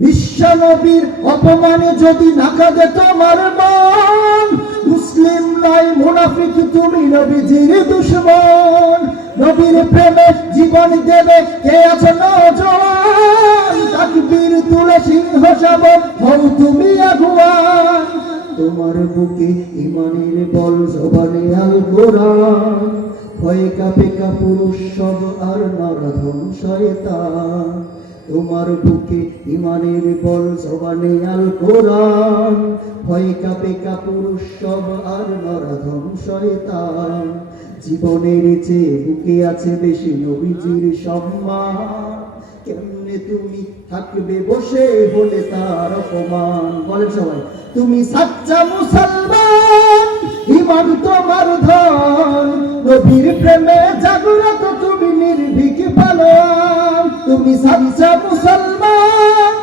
বিশ্ব নবীর অপমানে যদি না কাঁদে তোমার মন, মুসলিম নয় মুনাফিক তুমি নবীজির দুশমন। নবীর প্রেমে জীবন দেবে কে আছো নওজোয়ান, তাকবীর তুলে সিংহ শাবক হও তুমি আগুয়ান। তোমার বুকে ঈমানের বল জবানে আল কোরআন, ভয়ে কাঁপে পুরুষ সব আর নরধম শয়তান। তোমার বুকে ঈমানের বল জবানে আল কোরআন, ভয়ে কাঁপে পুরুষ সব আর নরধম শয়তান। জীবনের চেয়ে বুকে আছে বেশি নবীজির সম্মান, কেমনে তুমি থাকবে বসে হলে তার অপমান। বলেন সবাই, তুমি সাচ্চা মুসলমান, ঈমান তোমার ধন, নবীর প্রেমে জাগ্রত তুমি নির্ভীক পালোয়ান। তুমি সাচ্চা মুসলমান,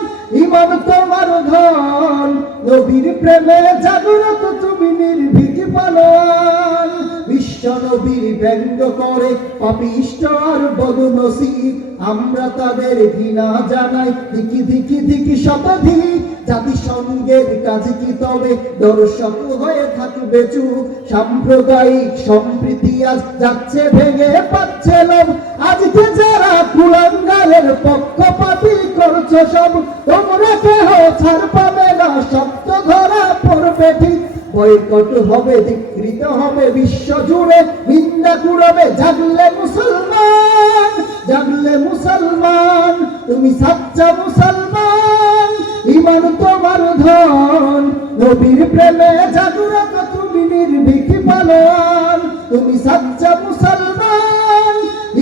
ঈমান তোমার ধন, নবীর প্রেমে জাগ্রত তুমি নির্ভীক পালোয়ান। বিশ্ব নবীর ব্যঙ্গ করে পাপিষ্ঠ আর বদনসিব, আমরা তাদের ঘৃণা জানাই দিকি দিকি দিকি শতাধিক। জাতিসংঘের কাজ কি তবে দর্শক হয়ে থাকবে চুপ? সাম্প্রদায়িক সম্প্রীতি আজ যাচ্ছে ভেঙে পাচ্ছে লোভ। আজকে যারা কুলাঙ্গারের পক্ষপাতী করছো সব, তোমরা কেহ ছাড় পাবে না, সত্য ধরা পড়বে ঠিক। বয়কট হবে, ধিক্কৃত হবে বিশ্ব জুড়ে, নিন্দা কুড়াবে জাগলে মুসলমান। জাগলে মুসলমান, তুমি সাচ্চা মুসলমান, ঈমান তোমার ধন, নবীর প্রেমে জাগ্রত তুমি নির্ভীক পালোয়ান। তুমি সাচ্চা মুসলমান,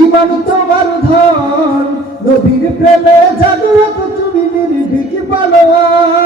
ঈমান তোমার ধন, নবীর প্রেমে জাগ্রত তুমি নির্ভীক পালোয়ান।